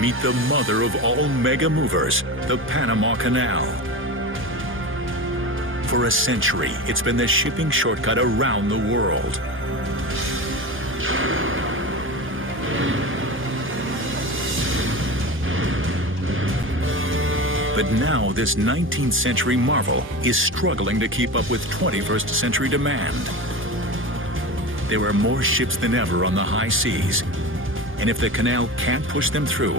Meet the mother of all mega movers, the Panama Canal. For a century, it's been the shipping shortcut around the world. But now this 19th century marvel is struggling to keep up with 21st century demand. There are more ships than ever on the high seas, and if the canal can't push them through,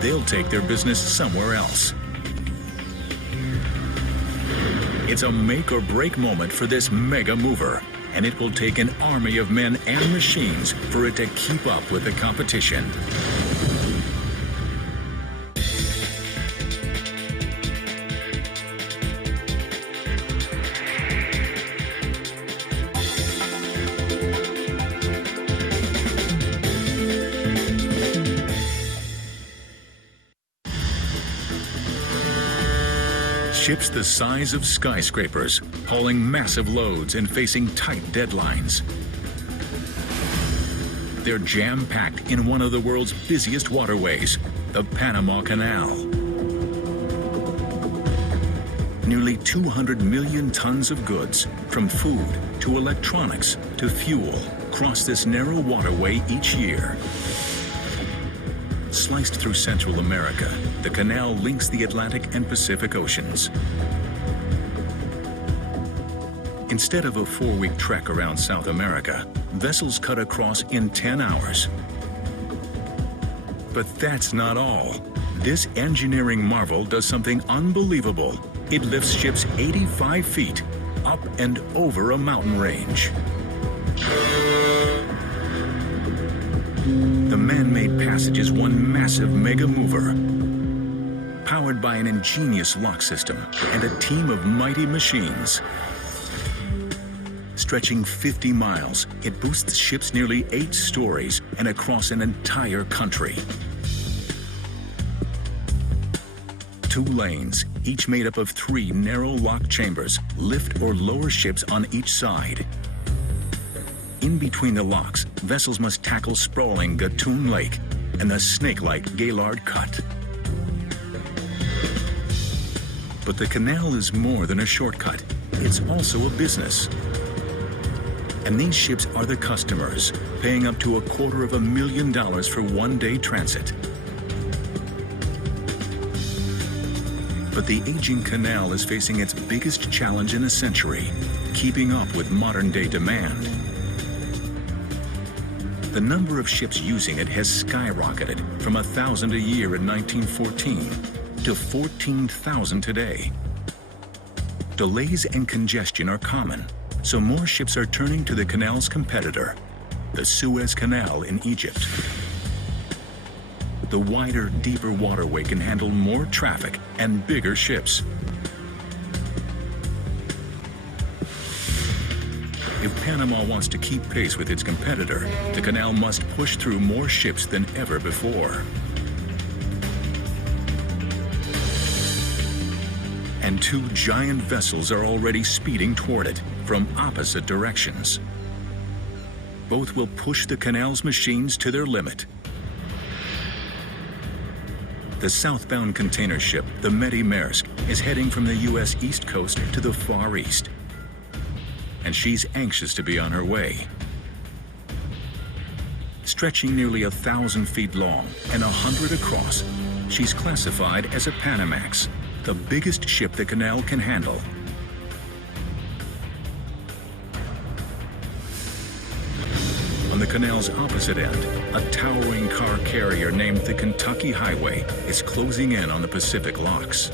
they'll take their business somewhere else. It's a make or break moment for this mega mover, and it will take an army of men and machines for it to keep up with the competition. Ships the size of skyscrapers, hauling massive loads and facing tight deadlines. They're jam-packed in one of the world's busiest waterways, the Panama Canal. Nearly 200 million tons of goods, from food to electronics to fuel, cross this narrow waterway each year. Sliced through Central America, the canal links the Atlantic and Pacific Oceans. Instead of a 4-week trek around South America, vessels cut across in 10 hours. But that's not all. This engineering marvel does something unbelievable. It lifts ships 85 feet up and over a mountain range. The man-made passage is one massive mega mover, powered by an ingenious lock system and a team of mighty machines. Stretching 50 miles, it boosts ships nearly 8 stories and across an entire country. 2 lanes, each made up of 3 narrow lock chambers, lift or lower ships on each side. In between the locks, vessels must tackle sprawling Gatun Lake and the snake-like Gaylord Cut. But the canal is more than a shortcut. It's also a business. And these ships are the customers, paying up to $250,000 for one-day transit. But the aging canal is facing its biggest challenge in a century, keeping up with modern-day demand. The number of ships using it has skyrocketed from 1,000 a year in 1914 to 14,000 today. Delays and congestion are common, so more ships are turning to the canal's competitor, the Suez Canal in Egypt. The wider, deeper waterway can handle more traffic and bigger ships. If Panama wants to keep pace with its competitor, the canal must push through more ships than ever before. And 2 giant vessels are already speeding toward it from opposite directions. Both will push the canal's machines to their limit. The southbound container ship, the Medi Maersk, is heading from the U.S. East Coast to the Far East. And she's anxious to be on her way. Stretching nearly 1,000 feet long and 100 across, she's classified as a Panamax, the biggest ship the canal can handle. On the canal's opposite end, a towering car carrier named the Kentucky Highway is closing in on the Pacific locks.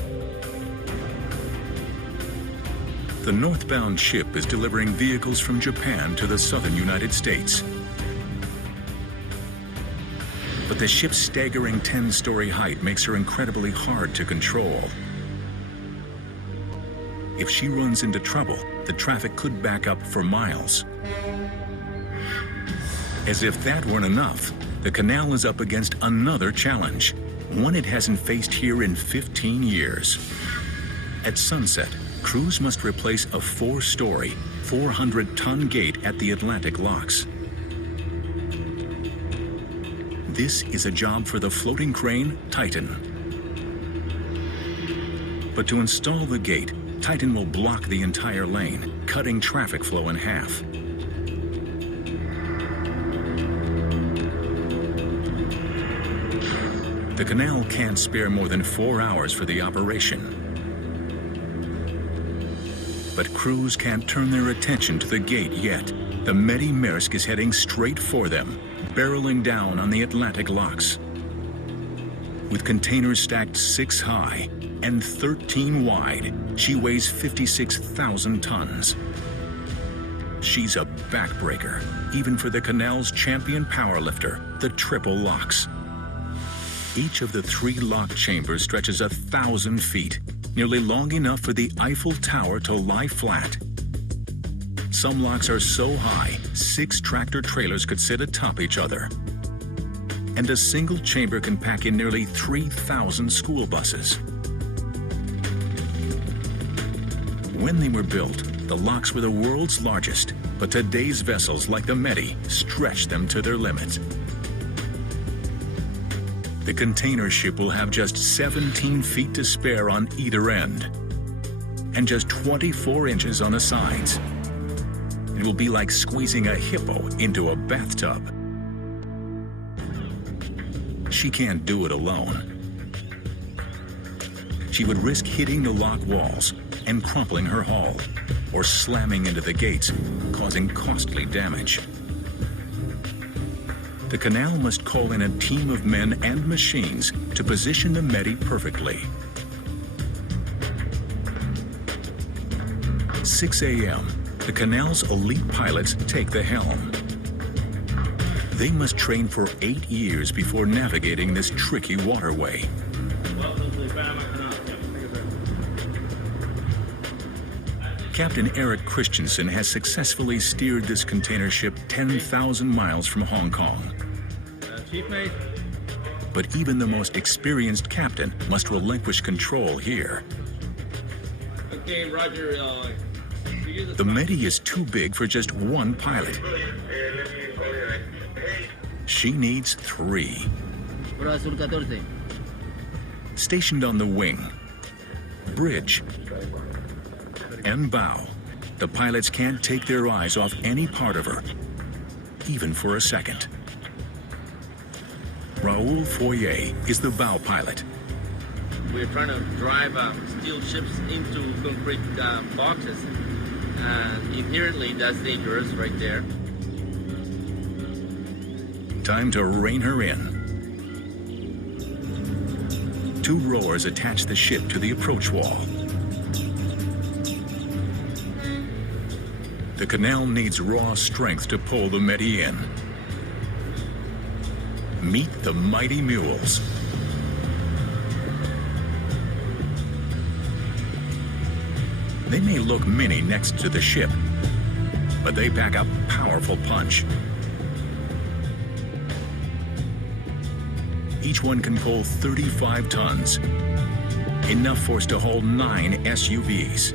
The northbound ship is delivering vehicles from Japan to the southern United States. But the ship's staggering 10-story height makes her incredibly hard to control. If she runs into trouble, the traffic could back up for miles. As if that weren't enough, the canal is up against another challenge, one it hasn't faced here in 15 years. At sunset, crews must replace a 4-story, 400-ton gate at the Atlantic locks. This is a job for the floating crane Titan. But to install the gate, Titan will block the entire lane, cutting traffic flow in half. The canal can't spare more than 4 hours for the operation. But crews can't turn their attention to the gate yet. The Medi Maersk is heading straight for them, barreling down on the Atlantic locks. With containers stacked 6 high and 13 wide, she weighs 56,000 tons. She's a backbreaker, even for the canal's champion powerlifter, the triple locks. Each of the 3 lock chambers stretches 1,000 feet, nearly long enough for the Eiffel Tower to lie flat. Some locks are so high, 6 tractor trailers could sit atop each other. And a single chamber can pack in nearly 3,000 school buses. When they were built, the locks were the world's largest, but today's vessels like the Medi stretch them to their limits. The container ship will have just 17 feet to spare on either end, and just 24 inches on the sides. It will be like squeezing a hippo into a bathtub. She can't do it alone. She would risk hitting the lock walls and crumpling her hull, or slamming into the gates, causing costly damage. The canal must call in a team of men and machines to position the Medi perfectly. 6 a.m., the canal's elite pilots take the helm. They must train for 8 years before navigating this tricky waterway. Welcome to the Panama Canal. Captain Eric Christensen has successfully steered this container ship 10,000 miles from Hong Kong. Chief mate. But even the most experienced captain must relinquish control here. Okay, Roger. The Medi is too big for just one pilot. She needs 3. Stationed on the wing, bridge, and bow, the pilots can't take their eyes off any part of her, even for a second. Raoul Foyer is the bow pilot. We're trying to drive steel ships into concrete boxes. Inherently, that's dangerous right there. Time to rein her in. 2 rowers attach the ship to the approach wall. The canal needs raw strength to pull the Medi in. Meet the mighty mules. They may look mini next to the ship, but they pack a powerful punch. Each one can pull 35 tons, enough force to hold 9 SUVs.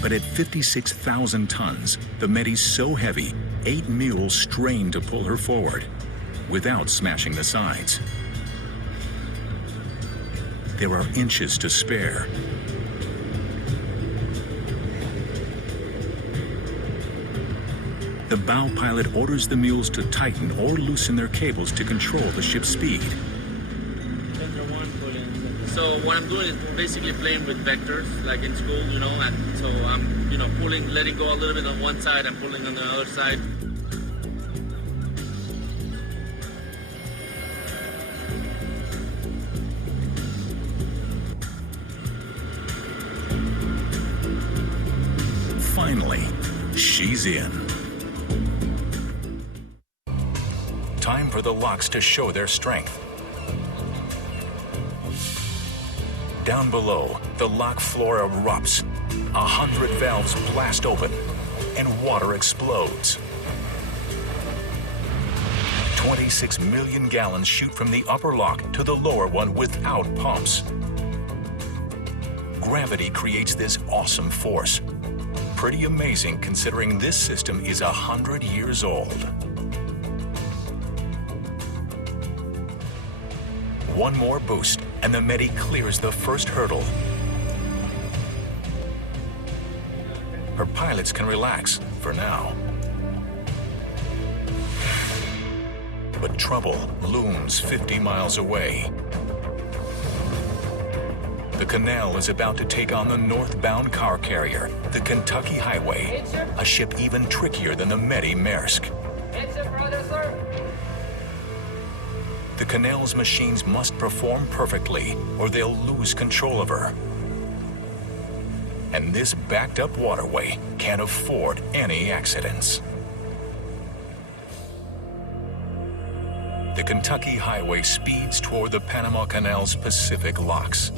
But at 56,000 tons, the Medi's so heavy, 8 mules strain to pull her forward, without smashing the sides. There are inches to spare. The bow pilot orders the mules to tighten or loosen their cables to control the ship's speed. So what I'm doing is basically playing with vectors, like in school, and so I'm, pulling, letting go a little bit on one side and pulling on the other side. Finally, she's in. Time for the locks to show their strength. Down below, the lock floor erupts. 100 valves blast open, and water explodes. 26 million gallons shoot from the upper lock to the lower one without pumps. Gravity creates this awesome force. Pretty amazing considering this system is 100 years old. one more boost, and the Medi clears the first hurdle. Her pilots can relax for now. But trouble looms 50 miles away. The canal is about to take on the northbound car carrier, the Kentucky Highway, a ship even trickier than the Medi Maersk. The canal's machines must perform perfectly, or they'll lose control of her. And this backed-up waterway can't afford any accidents. The Kentucky Highway speeds toward the Panama Canal's Pacific locks.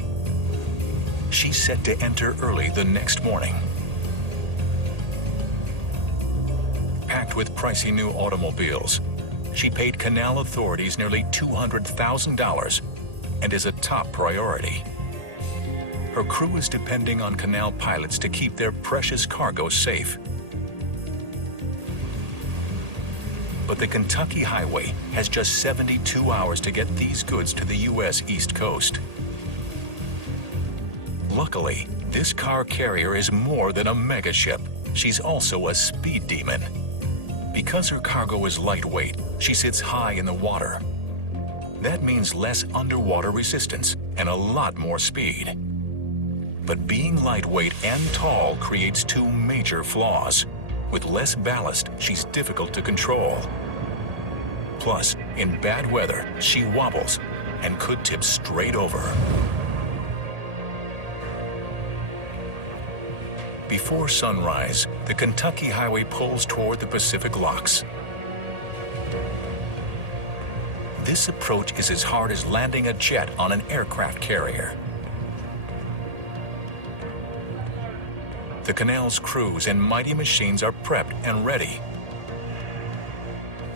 She's set to enter early the next morning. Packed with pricey new automobiles, she paid canal authorities nearly $200,000 and is a top priority. Her crew is depending on canal pilots to keep their precious cargo safe. But the Kentucky Highway has just 72 hours to get these goods to the U.S. East Coast. Luckily, this car carrier is more than a mega ship. She's also a speed demon. Because her cargo is lightweight, she sits high in the water. That means less underwater resistance and a lot more speed. But being lightweight and tall creates two major flaws. With less ballast, she's difficult to control. Plus, in bad weather, she wobbles and could tip straight over. Before sunrise, the Kentucky Highway pulls toward the Pacific locks. This approach is as hard as landing a jet on an aircraft carrier. The canal's crews and mighty machines are prepped and ready.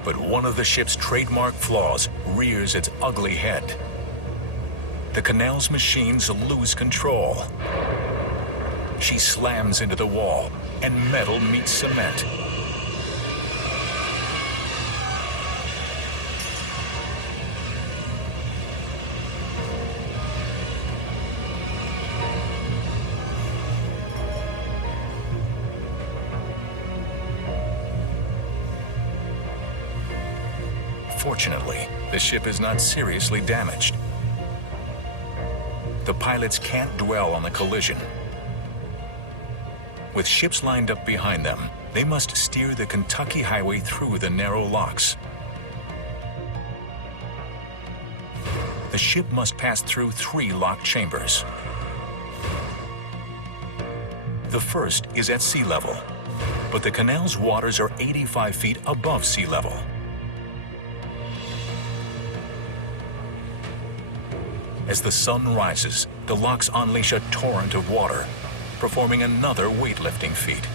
But one of the ship's trademark flaws rears its ugly head. The canal's machines lose control. She slams into the wall, and metal meets cement. Fortunately, the ship is not seriously damaged. The pilots can't dwell on the collision. With ships lined up behind them, they must steer the Kentucky Highway through the narrow locks. The ship must pass through 3 locked chambers. The first is at sea level, but the canal's waters are 85 feet above sea level. As the sun rises, the locks unleash a torrent of water, performing another weightlifting feat.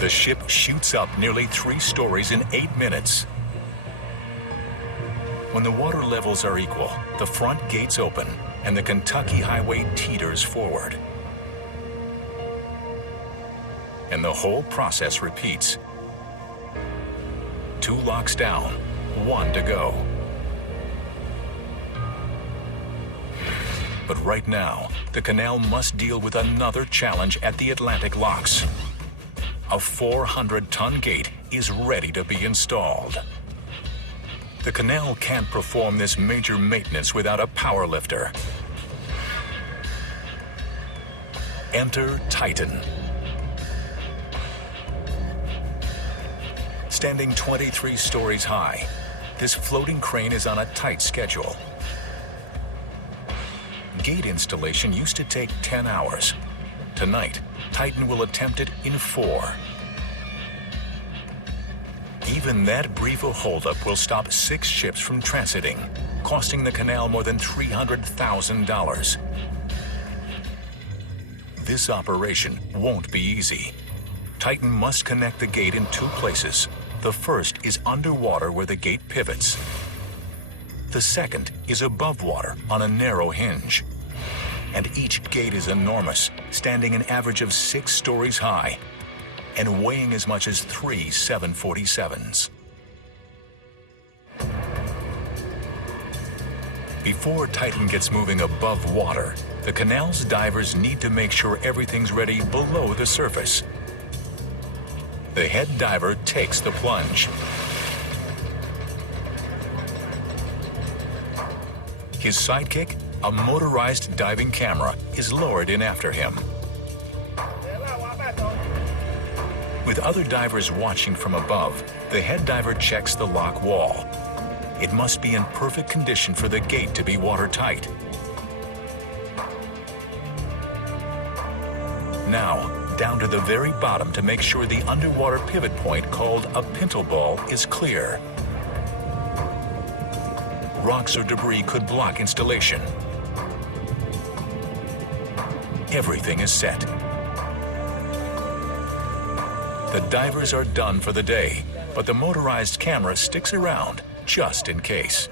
The ship shoots up nearly 3 stories in 8 minutes. When the water levels are equal, the front gates open and the Kentucky Highway teeters forward. And the whole process repeats. 2 locks down, 1 to go. But right now, the canal must deal with another challenge at the Atlantic locks. A 400-ton gate is ready to be installed. The canal can't perform this major maintenance without a power lifter. Enter Titan. Standing 23 stories high, this floating crane is on a tight schedule. Gate installation used to take 10 hours. Tonight, Titan will attempt it in 4. Even that brief a holdup will stop 6 ships from transiting, costing the canal more than $300,000. This operation won't be easy. Titan must connect the gate in 2 places. The first is underwater where the gate pivots. The second is above water on a narrow hinge. And each gate is enormous, standing an average of 6 stories high and weighing as much as 3 747s. Before Titan gets moving above water, the canal's divers need to make sure everything's ready below the surface. The head diver takes the plunge. His sidekick, a motorized diving camera, is lowered in after him. With other divers watching from above, the head diver checks the lock wall. It must be in perfect condition for the gate to be watertight. Now, down to the very bottom to make sure the underwater pivot point called a pintle ball is clear. Rocks or debris could block installation. Everything is set. The divers are done for the day, but the motorized camera sticks around just in case.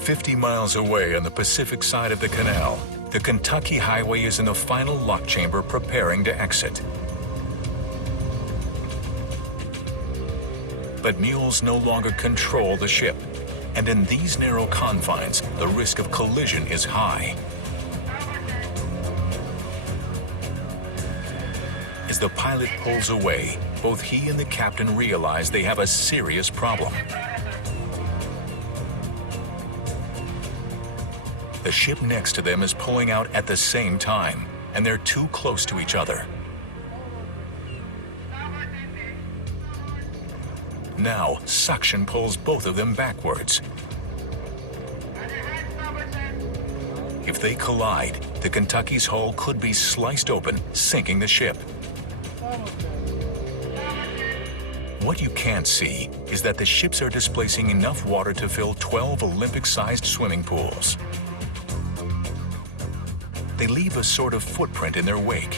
50 miles away on the Pacific side of the canal, the Kentucky Highway is in the final lock chamber preparing to exit. But mules no longer control the ship, and in these narrow confines, the risk of collision is high. As the pilot pulls away, both he and the captain realize they have a serious problem. The ship next to them is pulling out at the same time, and they're too close to each other. Now, suction pulls both of them backwards. If they collide, the Kentucky's hull could be sliced open, sinking the ship. What you can't see is that the ships are displacing enough water to fill 12 Olympic-sized swimming pools. They leave a sort of footprint in their wake.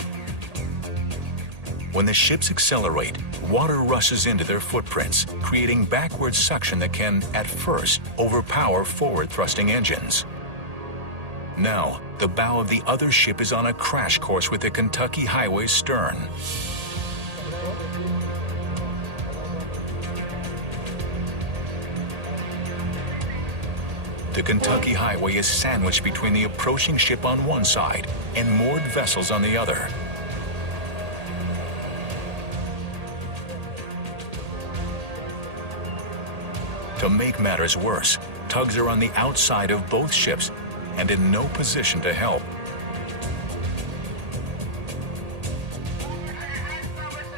When the ships accelerate, water rushes into their footprints, creating backward suction that can, at first, overpower forward-thrusting engines. Now, the bow of the other ship is on a crash course with the Kentucky Highway's stern. The Kentucky Highway is sandwiched between the approaching ship on one side and moored vessels on the other. To make matters worse, tugs are on the outside of both ships and in no position to help.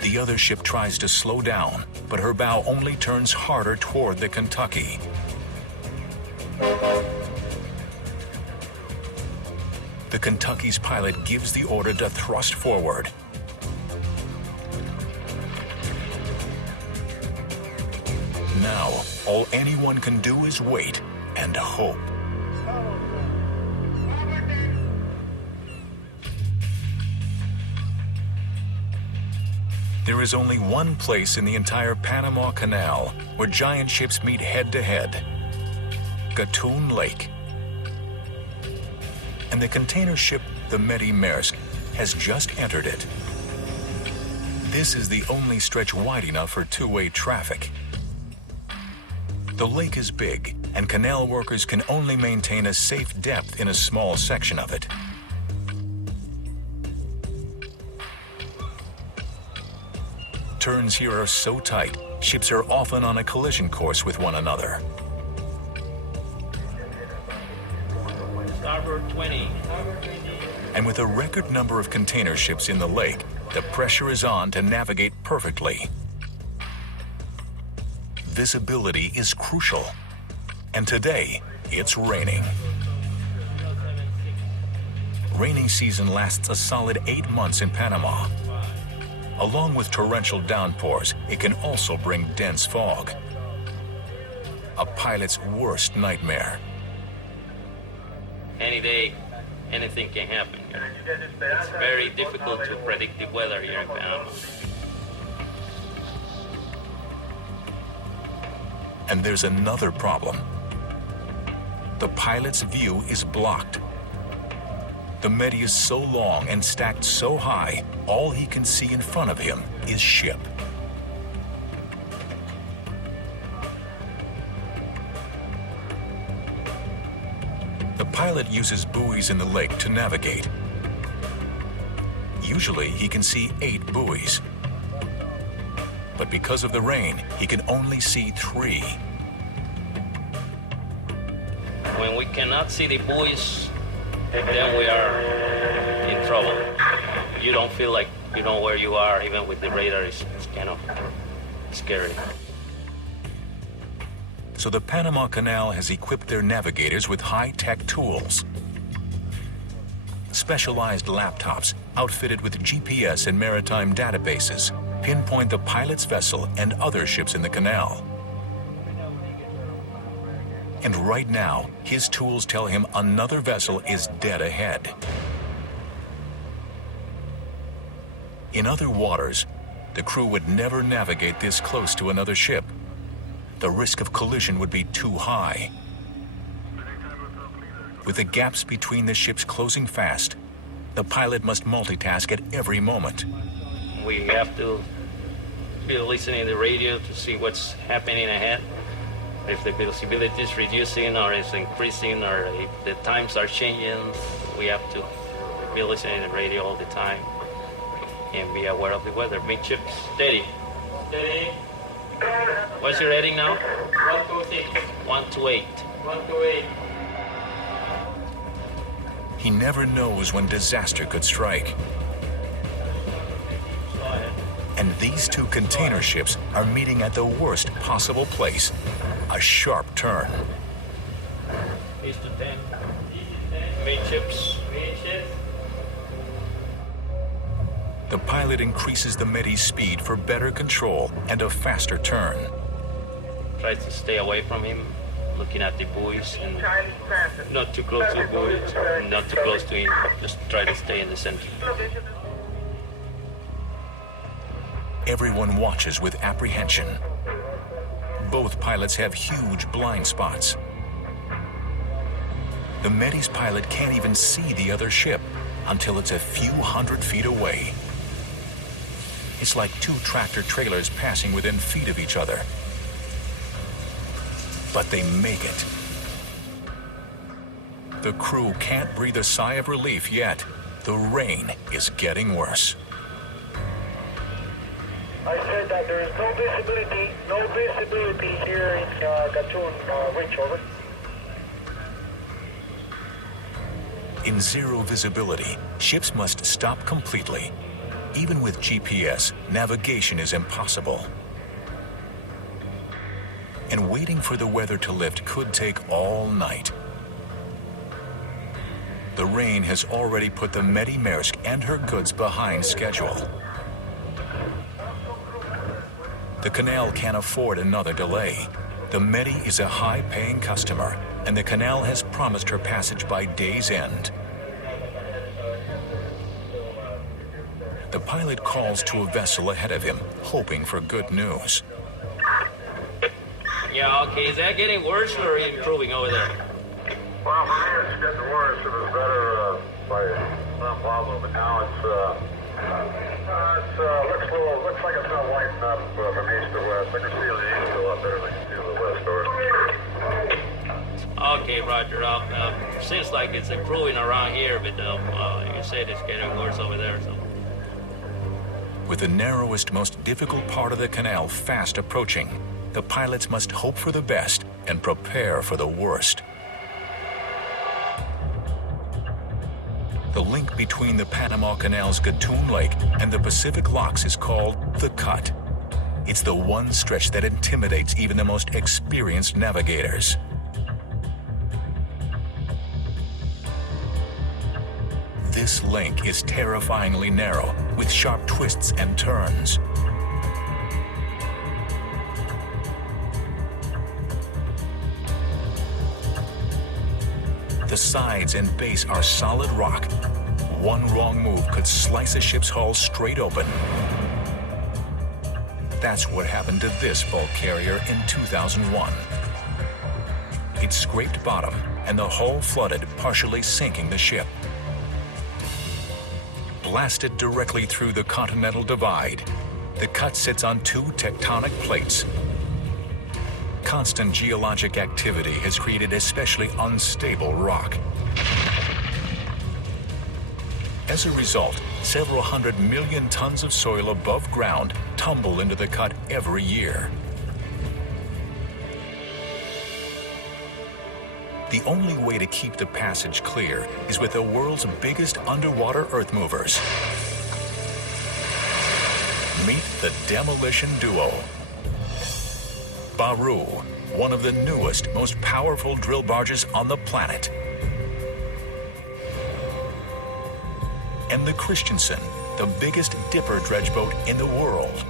The other ship tries to slow down, but her bow only turns harder toward the Kentucky. The Kentucky's pilot gives the order to thrust forward. Now, all anyone can do is wait and hope. There is only one place in the entire Panama Canal where giant ships meet head-to-head: Gatun Lake. And the container ship, the Medi Maersk, has just entered it. This is the only stretch wide enough for two-way traffic. The lake is big, and canal workers can only maintain a safe depth in a small section of it. Turns here are so tight, ships are often on a collision course with one another. Starboard 20. And with a record number of container ships in the lake, the pressure is on to navigate perfectly. Visibility is crucial. And today, it's raining. Rainy season lasts a solid 8 months in Panama. Along with torrential downpours, it can also bring dense fog. A pilot's worst nightmare. Any day, anything can happen. It's very difficult to predict the weather here in Panama. And there's another problem. The pilot's view is blocked. The Medi is so long and stacked so high, all he can see in front of him is ship. pilot uses buoys in the lake to navigate. Usually, he can see 8 buoys. But because of the rain, he can only see 3. When we cannot see the buoys, then we are in trouble. You don't feel like you know where you are, even with the radar. It's kind of scary. So the Panama Canal has equipped their navigators with high-tech tools. Specialized laptops outfitted with GPS and maritime databases pinpoint the pilot's vessel and other ships in the canal. And right now, his tools tell him another vessel is dead ahead. In other waters, the crew would never navigate this close to another ship. The risk of collision would be too high. With the gaps between the ships closing fast, the pilot must multitask at every moment. We have to be listening to the radio to see what's happening ahead. If the visibility is reducing or is increasing or if the times are changing, we have to be listening to the radio all the time and be aware of the weather. Midship, steady. Steady. What's your heading now? 128. 128. 128. He never knows when disaster could strike. And these 2 container ships are meeting at the worst possible place, a sharp turn. East to 10. Midships. The pilot increases the Medi's speed for better control and a faster turn. Tries to stay away from him, looking at the buoys and not too close to the buoys, not too close to him, just try to stay in the center. Everyone watches with apprehension. Both pilots have huge blind spots. The Medi's pilot can't even see the other ship until it's a few hundred feet away. It's like 2 tractor trailers passing within feet of each other. But they make it. The crew can't breathe a sigh of relief yet. The rain is getting worse. I said that there is no visibility here in Gatun Reach, over. In zero visibility, ships must stop completely. Even with GPS, navigation is impossible. And waiting for the weather to lift could take all night. The rain has already put the Medi Maersk and her goods behind schedule. The canal can't afford another delay. The Medi is a high-paying customer, and the canal has promised her passage by day's end. The pilot calls to a vessel ahead of him, hoping for good news. Yeah, okay, is that getting worse or improving over there? Well, for me it's getting worse. It was better by some problem, but now looks like it's not lighting up from east to west. I can see the east a lot better than I can see the west. Okay, Roger. Seems like it's improving around here, but you said it's getting worse over there, so. With the narrowest, most difficult part of the canal fast approaching, the pilots must hope for the best and prepare for the worst. The link between the Panama Canal's Gatun Lake and the Pacific locks is called the Cut. It's the one stretch that intimidates even the most experienced navigators. This link is terrifyingly narrow, with sharp twists and turns. The sides and base are solid rock. One wrong move could slice a ship's hull straight open. That's what happened to this bulk carrier in 2001. It scraped bottom, and the hull flooded, partially sinking the ship. Blasted directly through the Continental Divide, the Cut sits on 2 tectonic plates. Constant geologic activity has created especially unstable rock. As a result, several 100 million tons of soil above ground tumble into the cut every year. The only way to keep the passage clear is with the world's biggest underwater earth movers. Meet the demolition duo. Baru, one of the newest, most powerful drill barges on the planet. And the Christensen, the biggest dipper dredge boat in the world.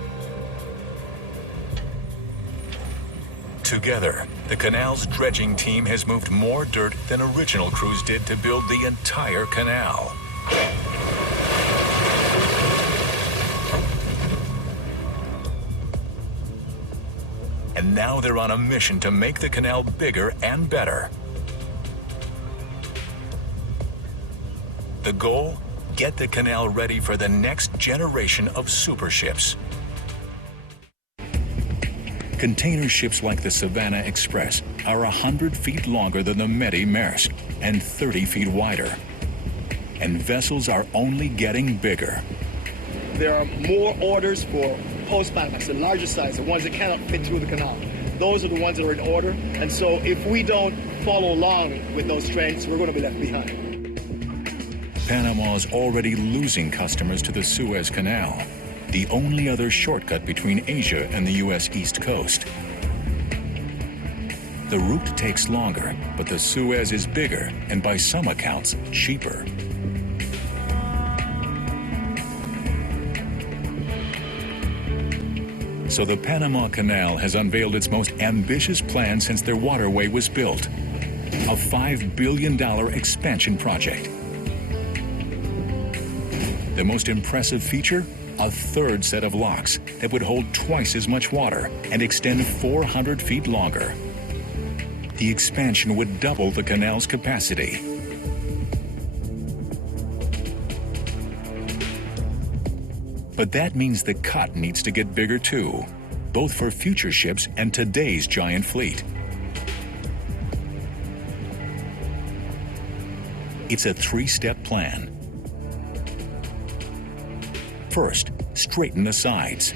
Together, the canal's dredging team has moved more dirt than original crews did to build the entire canal. And now they're on a mission to make the canal bigger and better. The goal? Get the canal ready for the next generation of super ships. Container ships like the Savannah Express are 100 feet longer than the Medi Maersk and 30 feet wider. And vessels are only getting bigger. There are more orders for post-Panamax, the larger size, the ones that cannot fit through the canal. Those are the ones that are in order. And so if we don't follow along with those trends, we're going to be left behind. Panama is already losing customers to the Suez Canal, the only other shortcut between Asia and the U.S. East Coast. The route takes longer, but the Suez is bigger and by some accounts, cheaper. So the Panama Canal has unveiled its most ambitious plan since their waterway was built, a $5 billion expansion project. The most impressive feature? A third set of locks that would hold twice as much water and extend 400 feet longer. The expansion would double the canal's capacity. But that means the cut needs to get bigger too, both for future ships and today's giant fleet. It's a three-step plan. First, straighten the sides.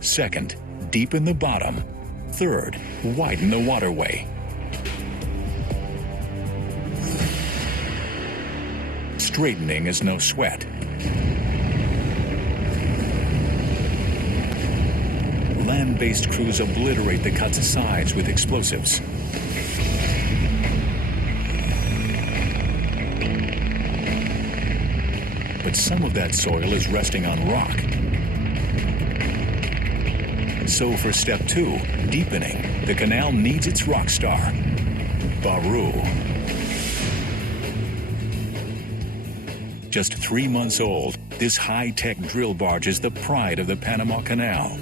Second, deepen the bottom. Third, widen the waterway. Straightening is no sweat. Land-based crews obliterate the cut's sides with explosives. But some of that soil is resting on rock. So for step 2, deepening, the canal needs its rock star, Baru. Just 3 months old, this high-tech drill barge is the pride of the Panama Canal.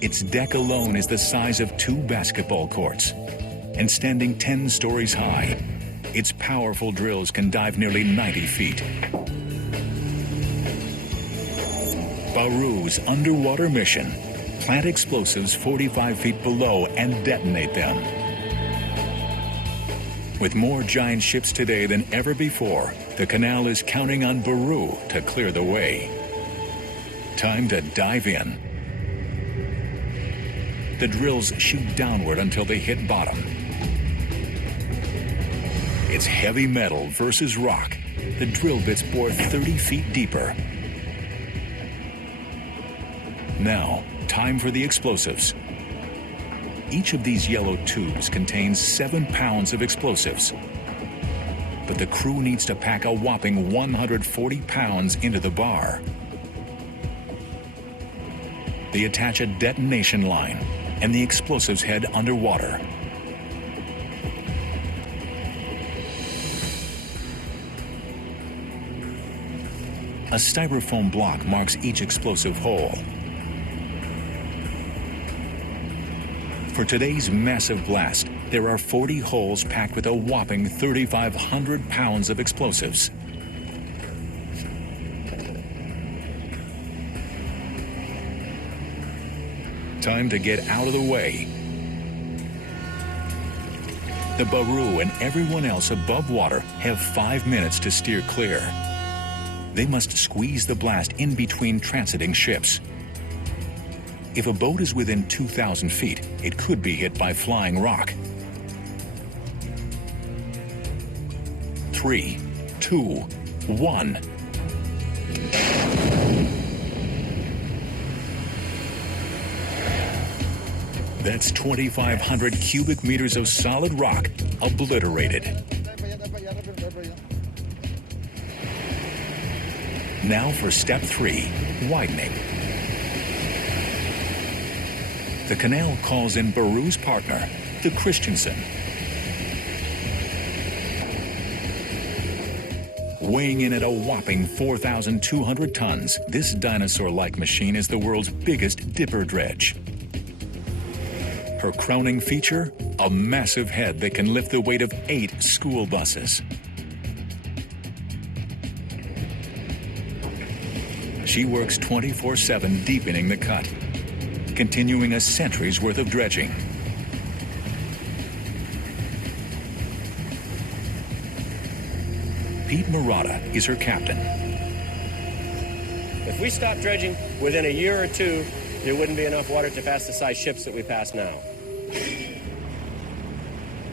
Its deck alone is the size of 2 basketball courts, and standing 10 stories high, its powerful drills can dive nearly 90 feet. Baru's underwater mission: plant explosives 45 feet below and detonate them. With more giant ships today than ever before, the canal is counting on Baru to clear the way. Time to dive in. The drills shoot downward until they hit bottom. It's heavy metal versus rock. The drill bits bore 30 feet deeper. Now, time for the explosives. Each of these yellow tubes contains 7 pounds of explosives. But the crew needs to pack a whopping 140 pounds into the bar. They attach a detonation line, and the explosives head underwater. A styrofoam block marks each explosive hole. For today's massive blast, there are 40 holes packed with a whopping 3,500 pounds of explosives. Time to get out of the way. The Baru and everyone else above water have 5 minutes to steer clear. They must squeeze the blast in between transiting ships. If a boat is within 2,000 feet, it could be hit by flying rock. 3, 2, 1. That's 2,500 cubic meters of solid rock obliterated. Now for step 3, widening. The canal calls in Baru's partner, the Christensen. Weighing in at a whopping 4,200 tons, this dinosaur-like machine is the world's biggest dipper dredge. Her crowning feature, a massive head that can lift the weight of 8 school buses. She works 24/7 deepening the cut, continuing a century's worth of dredging. Pete Murata is her captain. If we stopped dredging within a year or two, there wouldn't be enough water to pass the size ships that we pass now.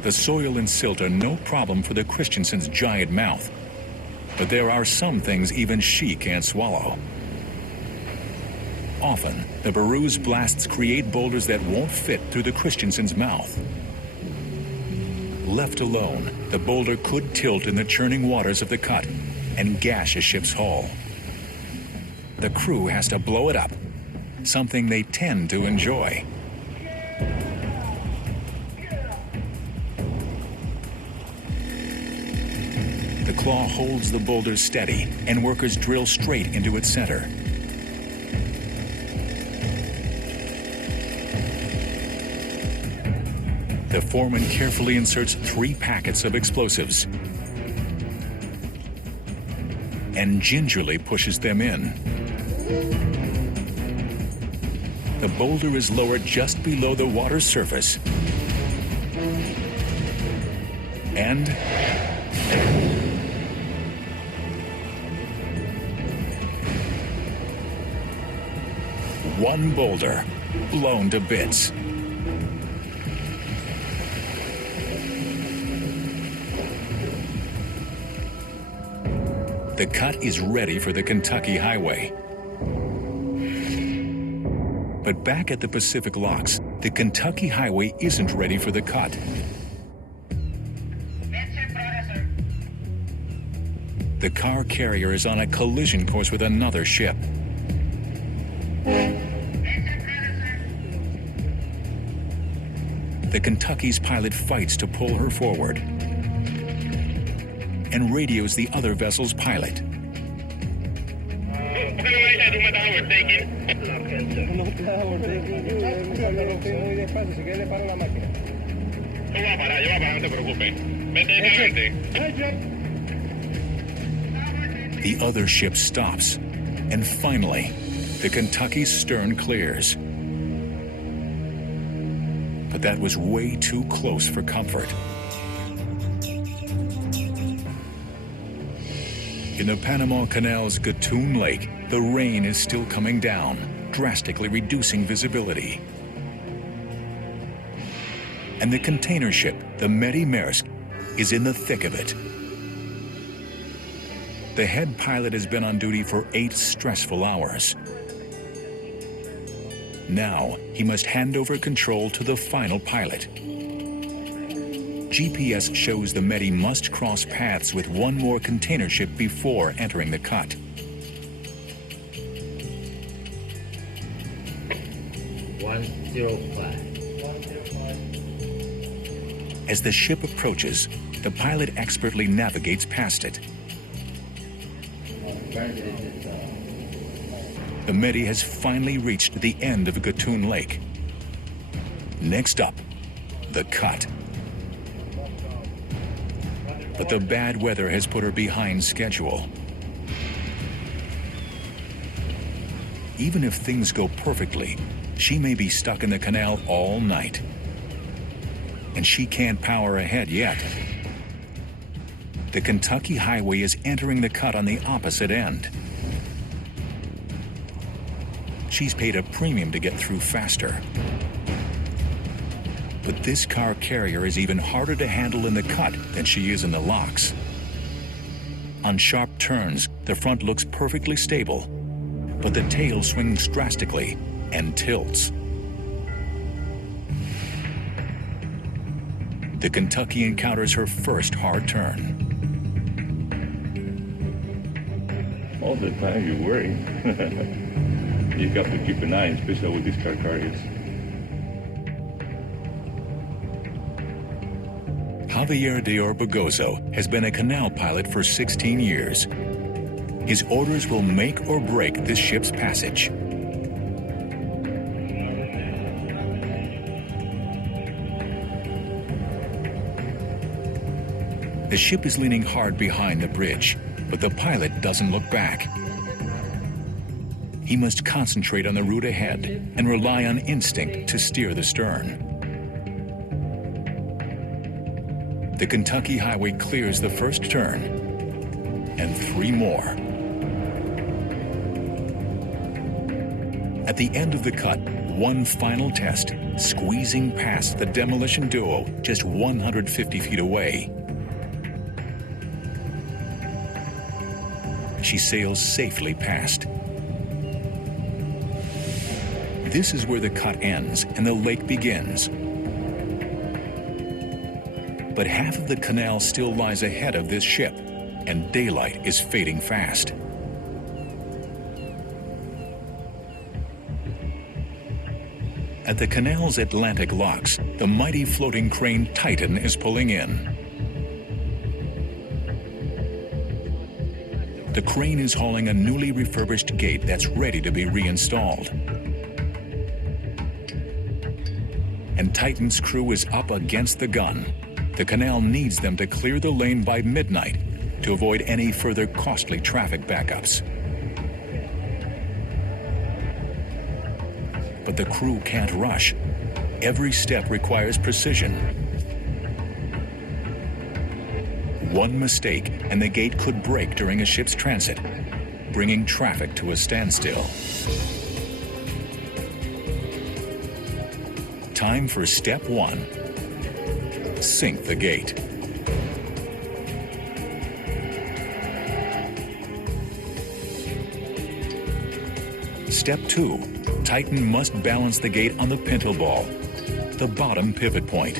The soil and silt are no problem for the Christensen's giant mouth, but there are some things even she can't swallow. Often, the Baru's blasts create boulders that won't fit through the Christensen's mouth. Left alone, the boulder could tilt in the churning waters of the cut and gash a ship's hull. The crew has to blow it up, something they tend to enjoy. The claw holds the boulder steady, and workers drill straight into its center. The foreman carefully inserts 3 packets of explosives and gingerly pushes them in. The boulder is lowered just below the water's surface. And one boulder blown to bits. The cut is ready for the Kentucky Highway. But back at the Pacific Locks, the Kentucky Highway isn't ready for the cut. The car carrier is on a collision course with another ship. The Kentucky's pilot fights to pull her forward and radios the other vessel's pilot. The other ship stops, and finally, the Kentucky's stern clears. But that was way too close for comfort. In the Panama Canal's Gatun Lake, the rain is still coming down, drastically reducing visibility. And the container ship, the Medi Maersk, is in the thick of it. The head pilot has been on duty for 8 stressful hours. Now, he must hand over control to the final pilot. GPS shows the Medi must cross paths with one more container ship before entering the cut. As the ship approaches, the pilot expertly navigates past it. The Medi has finally reached the end of Gatun Lake. Next up, the cut. But the bad weather has put her behind schedule. Even if things go perfectly, she may be stuck in the canal all night. and she can't power ahead yet. The Kentucky Highway is entering the cut on the opposite end. She's paid a premium to get through faster. But this car carrier is even harder to handle in the cut than she is in the locks. On sharp turns, the front looks perfectly stable, but the tail swings drastically and tilts. The Kentucky encounters her first hard turn. All the time you're worried. You have to keep an eye, especially with these car carriers. Javier de Orbegozo has been a canal pilot for 16 years. His orders will make or break this ship's passage. The ship is leaning hard behind the bridge, but the pilot doesn't look back. He must concentrate on the route ahead and rely on instinct to steer the stern. The Kentucky Highway clears the first turn, and 3 more. At the end of the cut, one final test, squeezing past the demolition duo just 150 feet away. She sails safely past. This is where the cut ends and the lake begins. But half of the canal still lies ahead of this ship, and daylight is fading fast. At the canal's Atlantic locks, the mighty floating crane Titan is pulling in. The crane is hauling a newly refurbished gate that's ready to be reinstalled. And Titan's crew is up against the gun. The canal needs them to clear the lane by midnight to avoid any further costly traffic backups. But the crew can't rush. Every step requires precision. One mistake, and the gate could break during a ship's transit, bringing traffic to a standstill. Time for step 1. Sink the gate. Step 2. Titan must balance the gate on the pintle ball, the bottom pivot point.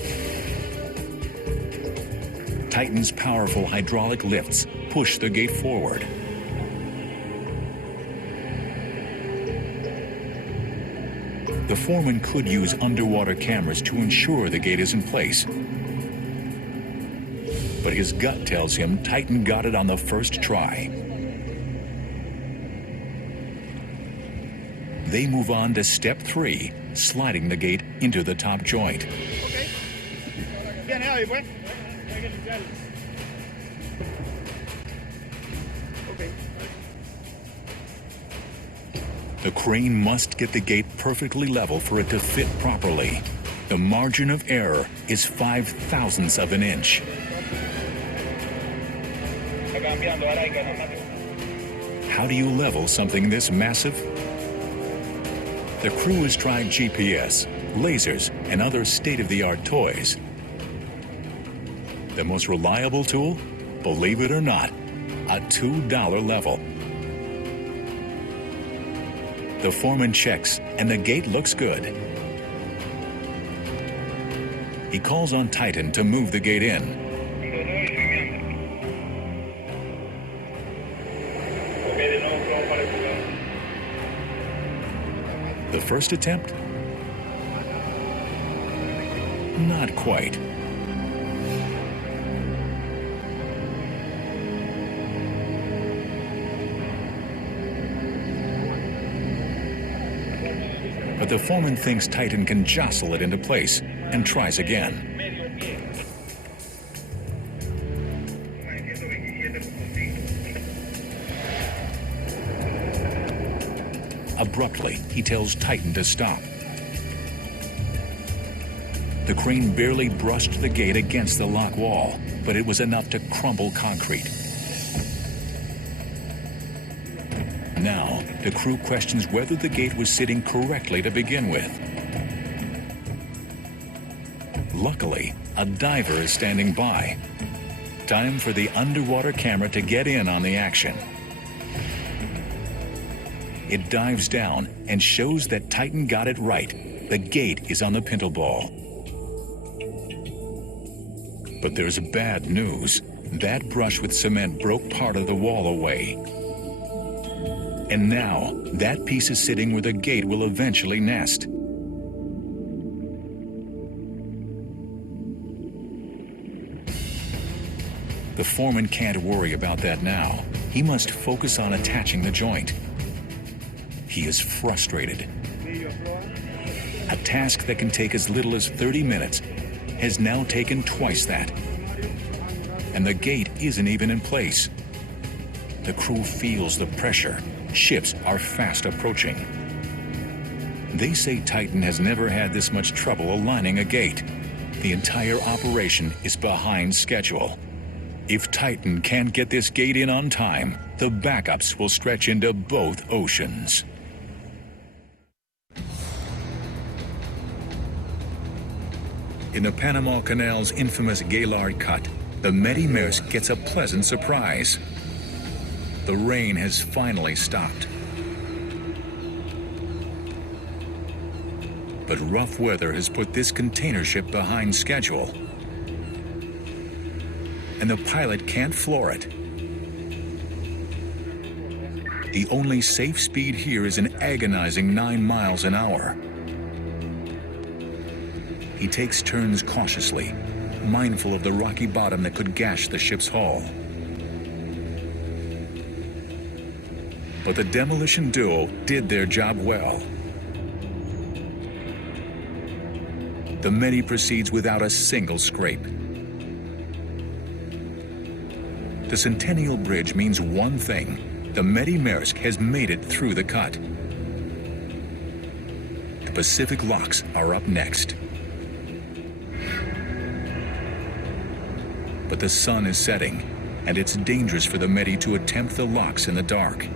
Titan's powerful hydraulic lifts push the gate forward. The foreman could use underwater cameras to ensure the gate is in place. But his gut tells him Titan got it on the first try. They move on to step 3, sliding the gate into the top joint. Okay. Bien, ahí, pues. Okay. The crane must get the gate perfectly level for it to fit properly. The margin of error is 5/1000ths of an inch. How do you level something this massive? The crew has tried GPS, lasers, and other state-of-the-art toys. The most reliable tool? Believe it or not, a $2 level. The foreman checks, and the gate looks good. He calls on Titan to move the gate in. The first attempt? Not quite. But the foreman thinks Titan can jostle it into place and tries again. Abruptly, he tells Titan to stop. The crane barely brushed the gate against the lock wall, but it was enough to crumble concrete. Now, the crew questions whether the gate was sitting correctly to begin with. Luckily, a diver is standing by. Time for the underwater camera to get in on the action. It dives down and shows that Titan got it right. The gate is on the pintle ball. But there's bad news. That brush with cement broke part of the wall away. And now, that piece is sitting where the gate will eventually nest. The foreman can't worry about that now. He must focus on attaching the joint. He is frustrated. A task that can take as little as 30 minutes has now taken twice that. And the gate isn't even in place. The crew feels the pressure. Ships are fast approaching. They say Titan has never had this much trouble aligning a gate. The entire operation is behind schedule. If Titan can't get this gate in on time, the backups will stretch into both oceans. In the Panama Canal's infamous Gaylord Cut, the Medi Maersk gets a pleasant surprise. The rain has finally stopped. But rough weather has put this container ship behind schedule. And the pilot can't floor it. The only safe speed here is an agonizing 9 miles an hour. He takes turns cautiously, mindful of the rocky bottom that could gash the ship's hull. But the demolition duo did their job well. The Medi proceeds without a single scrape. The Centennial Bridge means one thing: the Medi Maersk has made it through the cut. The Pacific locks are up next. But the sun is setting, and it's dangerous for the Medi to attempt the locks in the dark.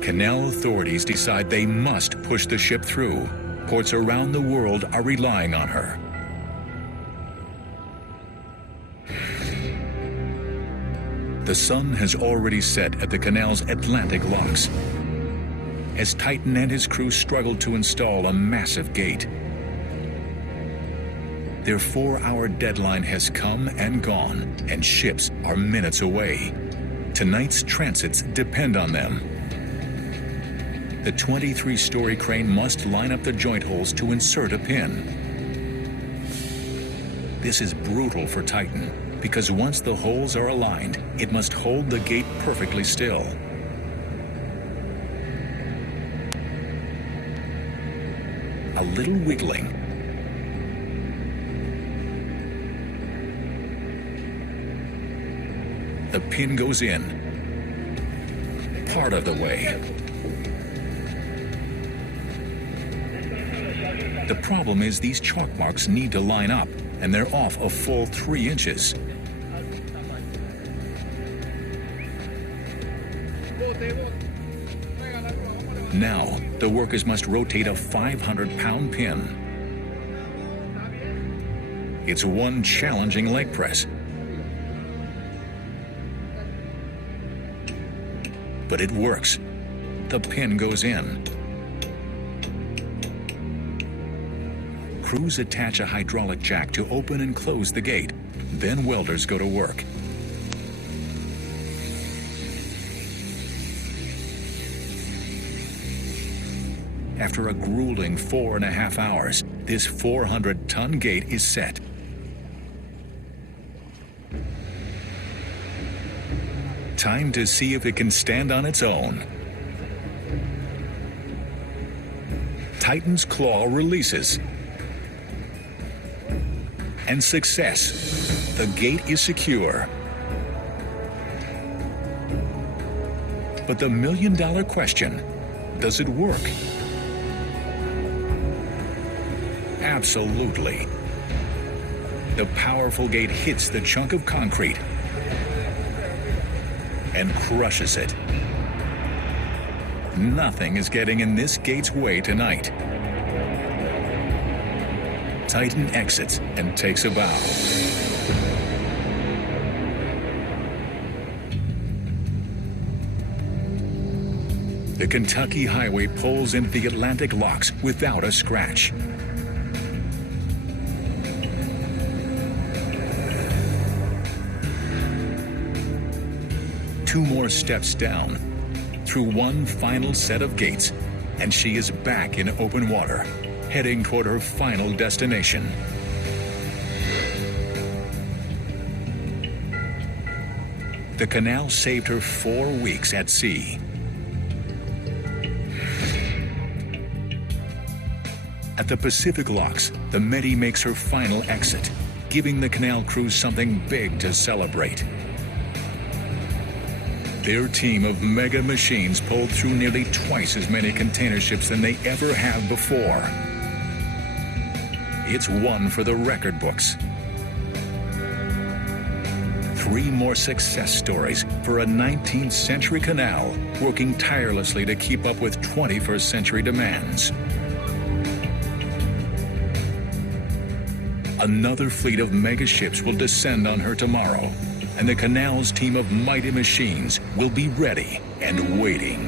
Canal authorities decide they must push the ship through. Ports around the world are relying on her. The sun has already set at the canal's Atlantic locks as Titan and his crew struggle to install a massive gate. Their 4-hour deadline has come and gone, and ships are minutes away. Tonight's transits depend on them. The 23-story crane must line up the joint holes to insert a pin. This is brutal for Titan, because once the holes are aligned, it must hold the gate perfectly still. A little wiggling, the pin goes in, part of the way. The problem is these chalk marks need to line up, and they're off a full 3 inches. Now, the workers must rotate a 500-pound pin. It's one challenging leg press. But it works. The pin goes in. Crews attach a hydraulic jack to open and close the gate. Then welders go to work. After a grueling 4.5 hours, this 400-ton gate is set. Time to see if it can stand on its own. Titan's claw releases. And success. The gate is secure. But the million-dollar question, does it work? Absolutely. The powerful gate hits the chunk of concrete and crushes it. Nothing is getting in this gate's way tonight. Titan exits and takes a bow. The Kentucky Highway pulls into the Atlantic locks without a scratch. Two more steps down, through one final set of gates, and she is back in open water, heading toward her final destination. The canal saved her 4 weeks at sea. At the Pacific locks, the Medi makes her final exit, giving the canal crew something big to celebrate. Their team of mega machines pulled through nearly twice as many container ships than they ever have before. It's one for the record books. 3 more success stories for a 19th century canal working tirelessly to keep up with 21st century demands. Another fleet of mega ships will descend on her tomorrow, and the canal's team of mighty machines will be ready and waiting.